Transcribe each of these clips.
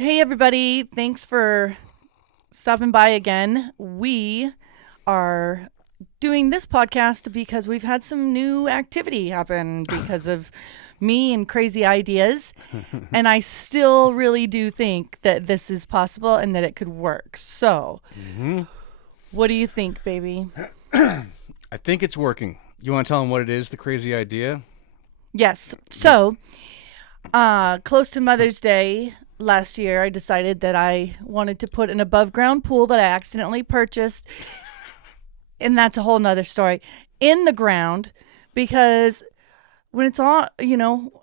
Hey, everybody. Thanks for stopping by again. We are doing this podcast because we've had some new activity happen because of me and crazy ideas. And I still really do think that this is possible and that it could work. So, what do you think, baby? I think it's working. You want to tell them what it is, the crazy idea? Yes. So, close to Mother's Day last year, I decided that I wanted to put an above ground pool that I accidentally purchased. And that's a whole nother story in the ground, because when it's on,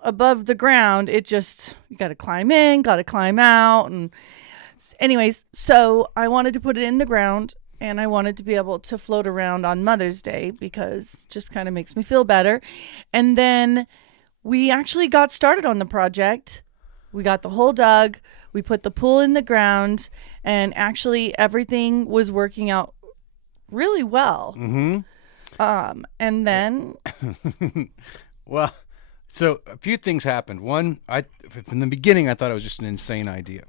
above the ground, it just, you got to climb in, got to climb out. And anyways, so I wanted to put it in the ground and I wanted to be able to float around on Mother's Day because it just kind of makes me feel better. And then we actually got started on the project. We got the hole dug. We put the pool in the ground, and actually everything was working out really well. And then, Well, so a few things happened. One, from the beginning, I thought it was just an insane idea.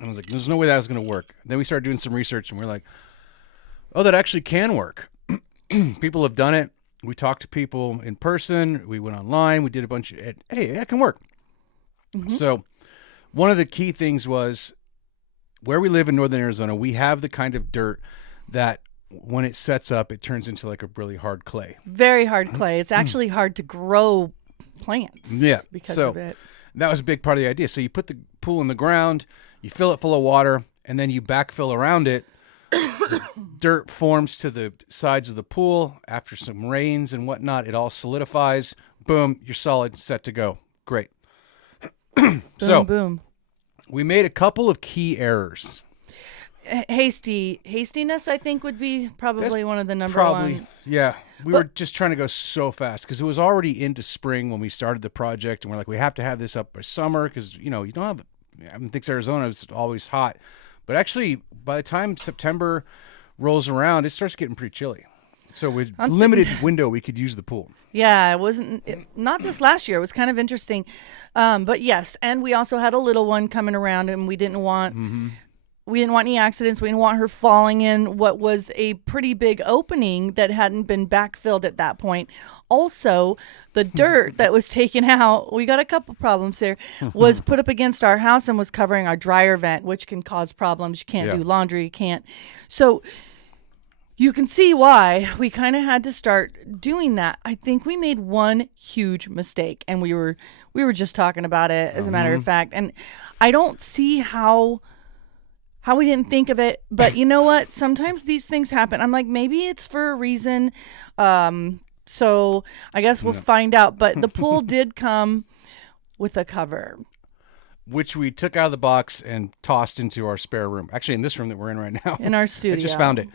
And I was like, there's no way that was going to work. Then we started doing some research, and we're like, oh, that actually can work. People have done it. We talked to people in person. We went online. We did a bunch of, hey, that can work. So one of the key things was where we live in northern Arizona, we have the kind of dirt that when it sets up, it turns into like a really hard clay. very hard clay. It's actually hard to grow plants. Yeah. Because So of it. that was a big part of the idea. So you put the pool in the ground, you fill it full of water, and then you backfill around it. The dirt forms to the sides of the pool. After some rains and whatnot, it all solidifies. Boom, you're solid, set to go. Great. Boom, So boom. we made a couple of key errors. Hastiness, I think, would be probably one of the number Probably, one. yeah. We were just trying to go so fast because it was already into spring when we started the project, and we're like, we have to have this up by summer because you don't have. Everyone thinks Arizona is always hot, but actually, by the time September rolls around, it starts getting pretty chilly. So with limited window, we could use the pool. Yeah, it wasn't not this last year. It was kind of interesting, but yes, and we also had a little one coming around, and we didn't want any accidents. We didn't want her falling in what was a pretty big opening that hadn't been backfilled at that point. Also, the dirt that was taken out, we got a couple problems there, was put up against our house and was covering our dryer vent, which can cause problems. You can't do laundry. You can't. So you can see why we kind of had to start doing that. I think we made one huge mistake, and we were just talking about it, as a matter of fact. And I don't see how we didn't think of it, but you know what? Sometimes these things happen. I'm like, maybe it's for a reason. So I guess we'll find out. But the pool did come with a cover. Which we took out of the box and tossed into our spare room. Actually, in this room that we're in right now. In our I studio. just found it.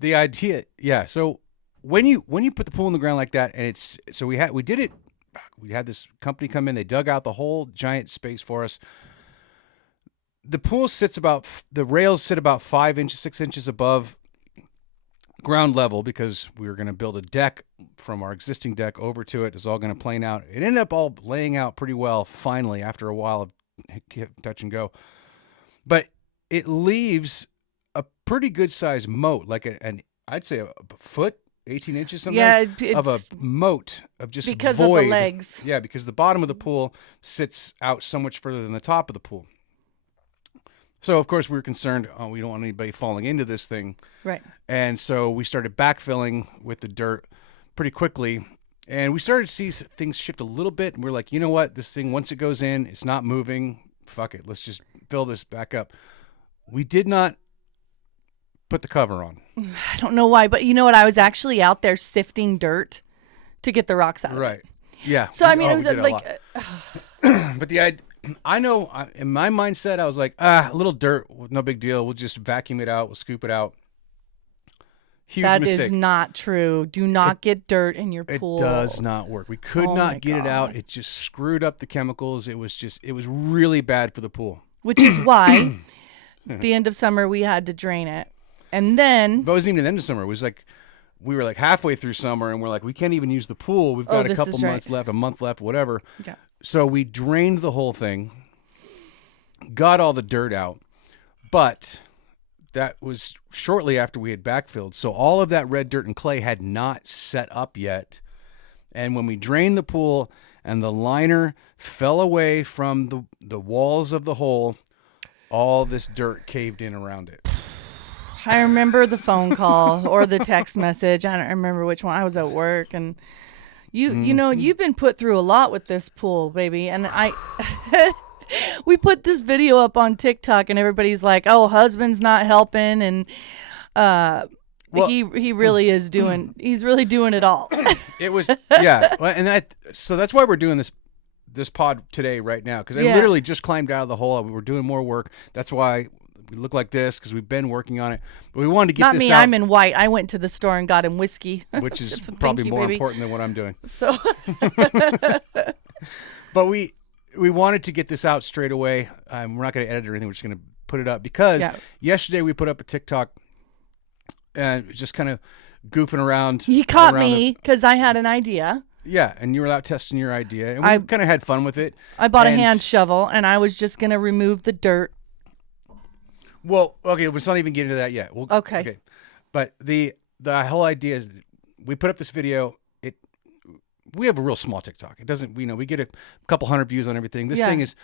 The idea, yeah. So when you put the pool in the ground like that, and we did it. We had this company come in. They dug out the whole giant space for us. The pool the rails sit about 5 inches, 6 inches above ground level because we were going to build a deck from our existing deck over to it. It's all going to plane out. It ended up all laying out pretty well finally after a while of touch and go. But it leaves a pretty good sized moat, like I'd say a foot, 18 inches sometimes, of a moat of just because void. of the legs. Yeah, because the bottom of the pool sits out so much further than the top of the pool. So, of course, we were concerned, we don't want anybody falling into this thing. Right. And so we started backfilling with the dirt pretty quickly. And we started to see things shift a little bit. And we're like, you know what? This thing, once it goes in, it's not moving. Fuck it. Let's just fill this back up. We did not put the cover on. I don't know why, but you know what? I was actually out there sifting dirt to get the rocks out of it. Right. Yeah. So, I mean, it we was did a like... lot. But the idea... I know in my mindset, I was like, a little dirt, no big deal. We'll just vacuum it out. We'll scoop it out. Huge That mistake. is not true. Do not get dirt in your pool. It does not work. We could Oh not my get it out. God. It just screwed up the chemicals. It was really bad for the pool. Which is why the end of summer we had to drain it. And then... But it wasn't even the end of summer. It was like, we were like halfway through summer and we're like, we can't even use the pool. We've got a this couple is right. months left, a month left, whatever. Yeah. So we drained the whole thing. got all the dirt out, but that was shortly after we had backfilled. So all of that red dirt and clay had not set up yet. And when we drained the pool and the liner fell away from the walls of the hole, all this dirt caved in around it. I remember the phone call or the text message. I don't remember which one. I was at work, and you know, you've been put through a lot with this pool, baby. And we put this video up on TikTok, and everybody's like, "Oh, husband's not helping," and Well, he really is doing. He's really doing it all. It was and so that's why we're doing this pod today right now, because I Yeah. literally just climbed out of the hole. We were doing more work. That's why we look like this, because we've been working on it. But we wanted to get Not this me. out, I'm in white. I went to the store and got him whiskey. which is Thank probably you, more baby. important than what I'm doing. So But we wanted to get this out straight away. We're not going to edit or anything. We're just going to put it up because Yeah. yesterday we put up a TikTok and just kind of goofing around. he caught around me because I had an idea. Yeah, and you were out testing your idea, and we I- kind of had fun with it. I bought a And- hand shovel, and I was just gonna remove the dirt. Well, okay, let's not even get into that yet. Okay. But the whole idea is we put up this video. We have a real small TikTok. It doesn't, we get a couple hundred views on everything. This Yeah. thing is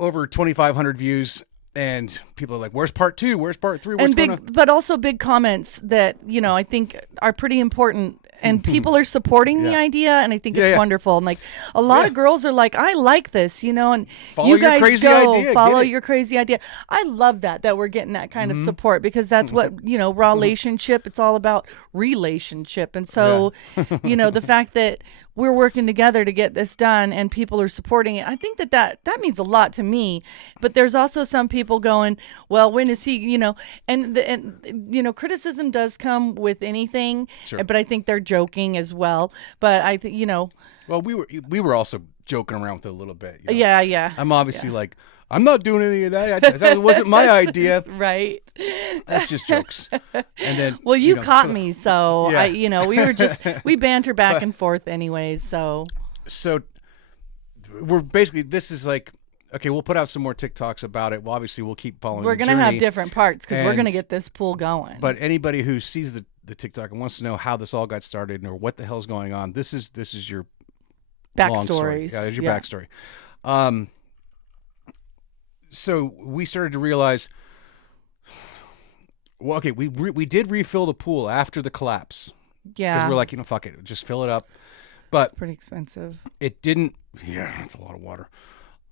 over 2,500 views, and people are like, "Where's part 2? Where's part 3? What's And going on?" but also big comments that I think are pretty important, and people are supporting the Yeah. idea, and I think Yeah, it's yeah. wonderful. And like a lot Yeah. of girls are like, I like this, and Follow you your guys crazy go idea, follow get it. your crazy idea. I love that we're getting that kind Mm-hmm. of support, because that's what relationship. It's all about relationship, and so the fact that we're working together to get this done and people are supporting it, I think that means a lot to me. But there's also some people going, well, when is he, and criticism does come with anything, Sure. but I think they're joking as well. But I think, Well, we were also joking around with it a little bit. you know. yeah. I'm obviously like, I'm not doing any of that. That wasn't my idea. Right. That's just jokes. And then, Well, you caught so- me, so Yeah. we were we banter back and forth anyways, so. So we're basically, this is like, okay, we'll put out some more TikToks about it. Well, obviously, we'll keep following. We're the going to have journey. different parts because we're And- going to get this pool going. But anybody who sees the TikTok and wants to know how this all got started or what the hell's going on, this is your long story. Backstories. Yeah, there's your backstory. So we started to realize, well, okay, we did refill the pool after the collapse because Yeah. we're like, fuck it, just fill it up. But Pretty expensive. it didn't. Yeah, that's a lot of water.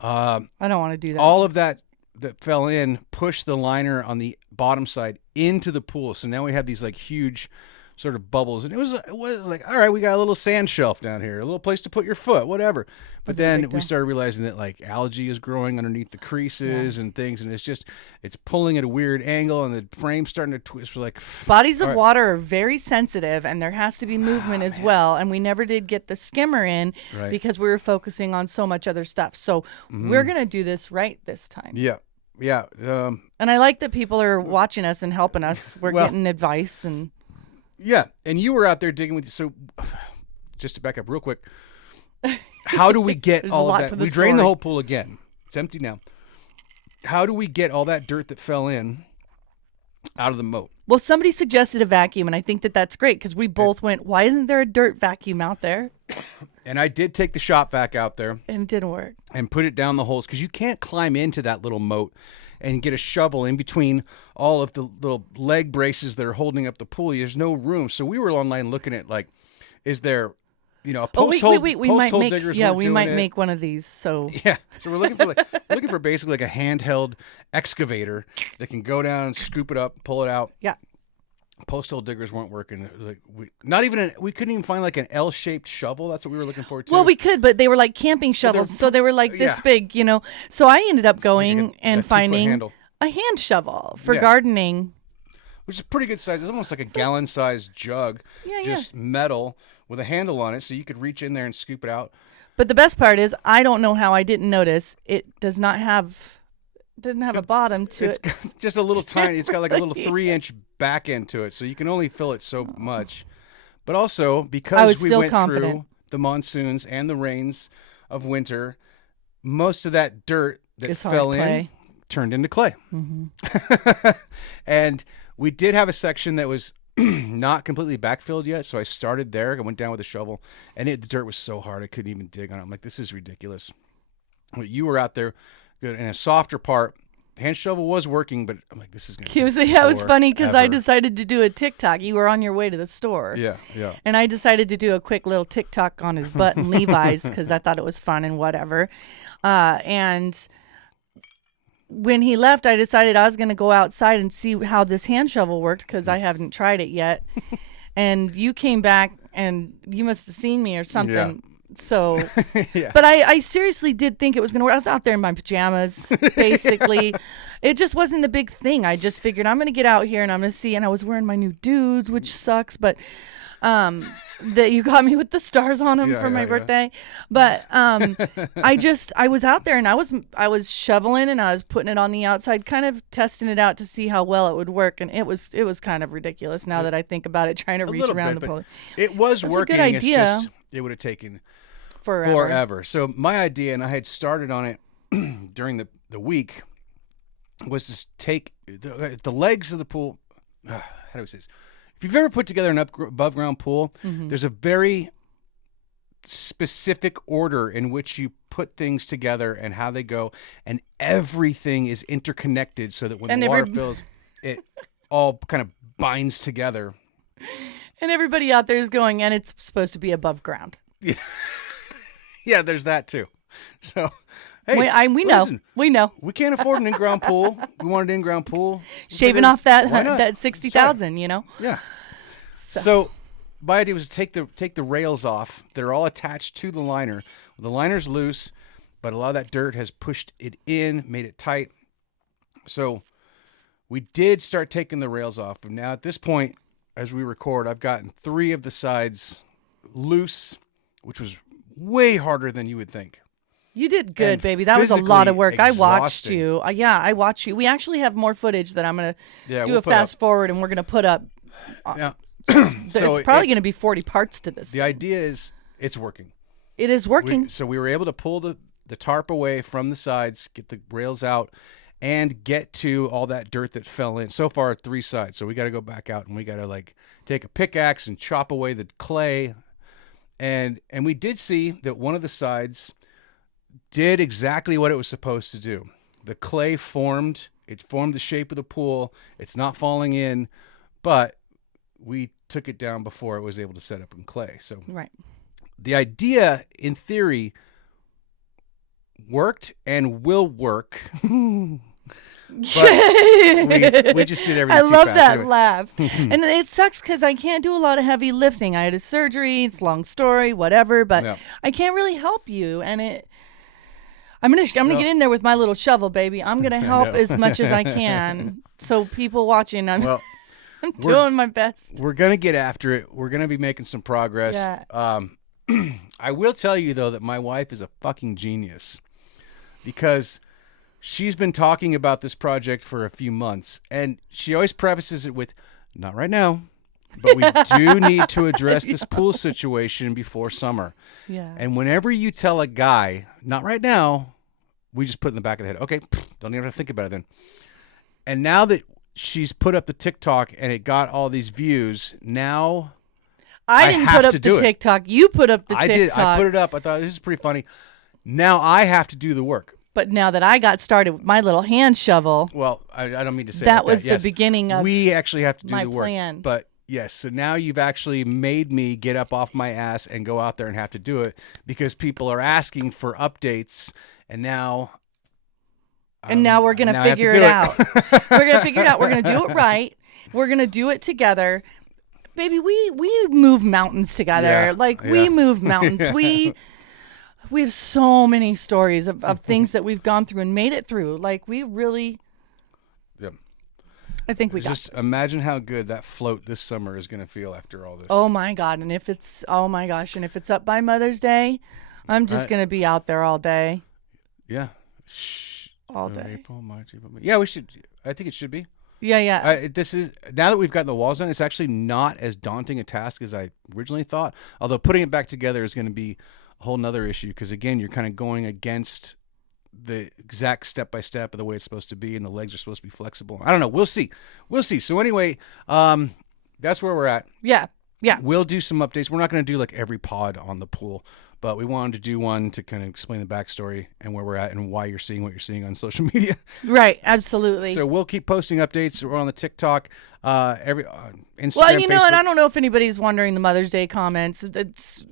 I don't want to do that. All of that fell in pushed the liner on the bottom side into the pool. So now we have these like huge sort of bubbles, and it was like, all right, we got a little sand shelf down here, a little place to put your foot, whatever. But Was it a then big we deal? started realizing that like algae is growing underneath the creases and things, and it's pulling at a weird angle, and the frame's starting to twist. We're like, Bodies of all right. water are very sensitive, and there has to be movement as well. And we never did get the skimmer in Right. because we were focusing on so much other stuff. So we're going to do this right this time. yeah. And I like that people are watching us and helping us. We're Well- getting advice and Yeah, and you were out there digging with. So, just to back up real quick, how do we get There's a all lot of to that? the We drained the story. whole pool again. It's empty now. How do we get all that dirt that fell in out of the moat? well, somebody suggested a vacuum, and I think that's great because we both went, why isn't there a dirt vacuum out there? And I did take the shop vac out there And it didn't work. and put it down the holes because you can't climb into that little moat and get a shovel in between all of the little leg braces that are holding up the pool. There's no room. So we were online looking at like, is there, a post hole? We might make diggers yeah, weren't we doing might it. make one of these. So Yeah, so we're looking for basically like a handheld excavator that can go down and scoop it up, pull it out. yeah. Post hole diggers weren't working. Like we couldn't even find like an L-shaped shovel. That's what we were looking for too. Well, we could, but they were like camping shovels, so they were like this yeah. big, So I ended up Like going a and 2-foot finding handle, a hand shovel for Yeah. gardening. which is a pretty good size. It's almost like a gallon-sized jug, Yeah, just metal with a handle on it, so you could reach in there and scoop it out. But the best part is, I don't know how I didn't notice. It doesn't have a bottom to It's it. got just a little tiny. It's got like a little 3-inch back end to it, so you can only fill it so much. But also I because was we still went confident. through the monsoons and the rains of winter, most of that dirt that It's hard fell in clay. turned into clay. And we did have a section that was not completely backfilled yet, so I started there. I went down with a shovel, and the dirt was so hard I couldn't even dig on it. I'm like, this is ridiculous. But you were out there good in a softer part. Hand shovel was working, but I'm like, this is going to It was funny because I forever. decided to do a TikTok. You were on your way to the store. Yeah, yeah. And I decided to do a quick little TikTok on his butt and Levi's because I thought it was fun and whatever. And when he left, I decided I was going to go outside and see how this hand shovel worked because I haven't tried it yet. And you came back and you must have seen me or something. Yeah. So, Yeah. but I seriously did think it was going to work. I was out there in my pajamas, basically. It just wasn't a big thing. I just figured I'm going to get out here and I'm going to see. And I was wearing my new dudes, which sucks, but that you got me with the stars on them for my birthday. But I was out there and I was shoveling and I was putting it on the outside, kind of testing it out to see how well it would work. And it was kind of ridiculous now that I think about it, trying to reach around the pole. It was That's a working. good idea. It's just, it would have taken Forever. So my idea, and I had started on it during the week, was to take the legs of the pool. How do we say this? If you've ever put together an above ground pool, there's a very specific order in which you put things together and how they go, and everything is interconnected so that when the water fills, it all kind of binds together. And everybody out there is going, and it's supposed to be above ground. Yeah, there's that too. So, hey, we know. listen, We know. we can't afford an in-ground pool. We want an in-ground pool. Shaving off that Why not? that 60,000, you know. Yeah. So my idea was to take the rails off. They're all attached to the liner. The liner's loose, but a lot of that dirt has pushed it in, made it tight. So we did start taking the rails off. And now at this point, as we record, I've gotten 3 of the sides loose, which was way harder than you would think. You did good, And baby. That was a lot of work. physically I watched exhausting. you. I watched you. We actually have more footage that I'm going to do we'll a put fast up. forward, and we're going to put up. Yeah. So it's probably going to be 40 parts to this. The idea is it's working. It is working. So we were able to pull the tarp away from the sides, get the rails out, and get to all that dirt that fell in. So far, 3 sides. So we got to go back out and we got to take a pickaxe and chop away the clay. And we did see that one of the sides did exactly what it was supposed to do. The clay formed. It formed the shape of the pool. It's not falling in, but we took it down before it was able to set up in clay. So Right. the idea, in theory, worked and will work. But we just did everything I too love fast. that Anyway. laugh. And it sucks because I can't do a lot of heavy lifting. I had a surgery. It's a long story, whatever. But Yeah. I can't really help you. And I'm gonna get in there with my little shovel, baby. I'm gonna help know. as much as I can. So people watching, I'm Well, doing my best. we're going to get after it. We're going to be making some progress. Yeah. I will tell you, though, that my wife is a fucking genius because she's been talking about this project for a few months, and she always prefaces it with, not right now, but we do need to address this pool situation before summer. Yeah. And whenever you tell a guy, not right now, we just put it in the back of the head. Okay, don't even have to think about it then. And now that she's put up the TikTok and it got all these views, now I didn't have put up to the do it. TikTok. You put up the I TikTok. did. I put it up. I thought this is pretty funny. Now I have to do the work. But now that I got started with my little hand shovel, Well, I don't mean to say that like was Yes. the beginning of We actually have to do my the work. plan. But yes, so now you've actually made me get up off my ass and go out there and have to do it because people are asking for updates, and now. now we're going to now I have figure do it out. We're going to figure it out. We're going to do it right. We're going to do it together. Baby, we move mountains together. Yeah, We yeah. move mountains. We have so many stories of things that we've gone through and made it through. We really, Yep. I think we got Just this. imagine how good that float this summer is going to feel after all this. Oh my God. And if it's, oh my gosh. And if it's up by Mother's Day, I'm just Right. going to be out there all day. Yeah. All day. April, March, April, May. Yeah, we should. I think it should be. Yeah, yeah. This is now that we've gotten the walls done. It's actually not as daunting a task as I originally thought. Although putting it back together is going to be a whole nother issue because again, you're kind of going against the exact step by step of the way it's supposed to be, and the legs are supposed to be flexible. I don't know. We'll see. So anyway, that's where we're at. Yeah. We'll do some updates. We're not going to do like every pod on the pool, but we wanted to do one to kind of explain the backstory and where we're at and why you're seeing what you're seeing on social media. Right. Absolutely. So we'll keep posting updates. We're on the TikTok, every Instagram. Well, you know, Facebook. and I don't know if anybody's wondering the Mother's Day comments. It's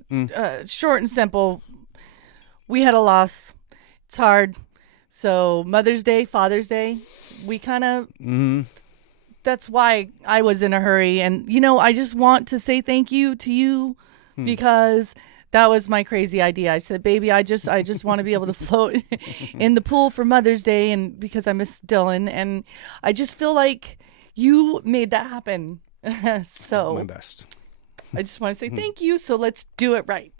short and simple. We had a loss. It's hard. So Mother's Day, Father's Day, we kind of. That's why I was in a hurry. And, you know, I just want to say thank you to you because that was my crazy idea. I said, baby, I just want to be able to float in the pool for Mother's Day, and because I miss Dylan. And I just feel like you made that happen. So My best. I just want to say thank you. So let's do it right.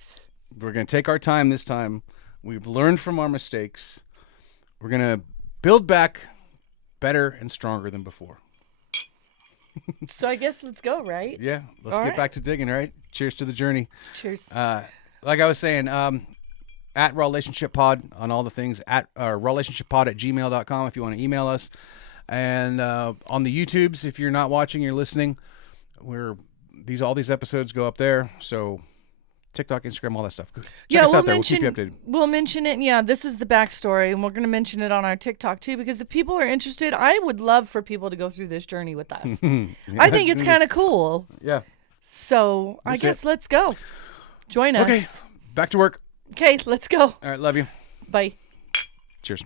We're going to take our time this time. We've learned from our mistakes. We're going to build back better and stronger than before. So I guess let's go, right? Yeah, let's All get right. back to digging, right? Cheers to the journey. Cheers. Like I was saying, at Relationship Pod on all the things, at relationshippod@gmail.com if you want to email us. And on the YouTubes, if you're not watching, you're listening, all these episodes go up there. So TikTok, Instagram, all that stuff. Check us out there. We'll keep you updated. We'll mention it. Yeah, this is the backstory, and we're going to mention it on our TikTok too, because if people are interested, I would love for people to go through this journey with us. I think it's kind of cool. Yeah. So I guess let's go. Join us. Okay, back to work. Okay, let's go. All right, love you. Bye. Cheers.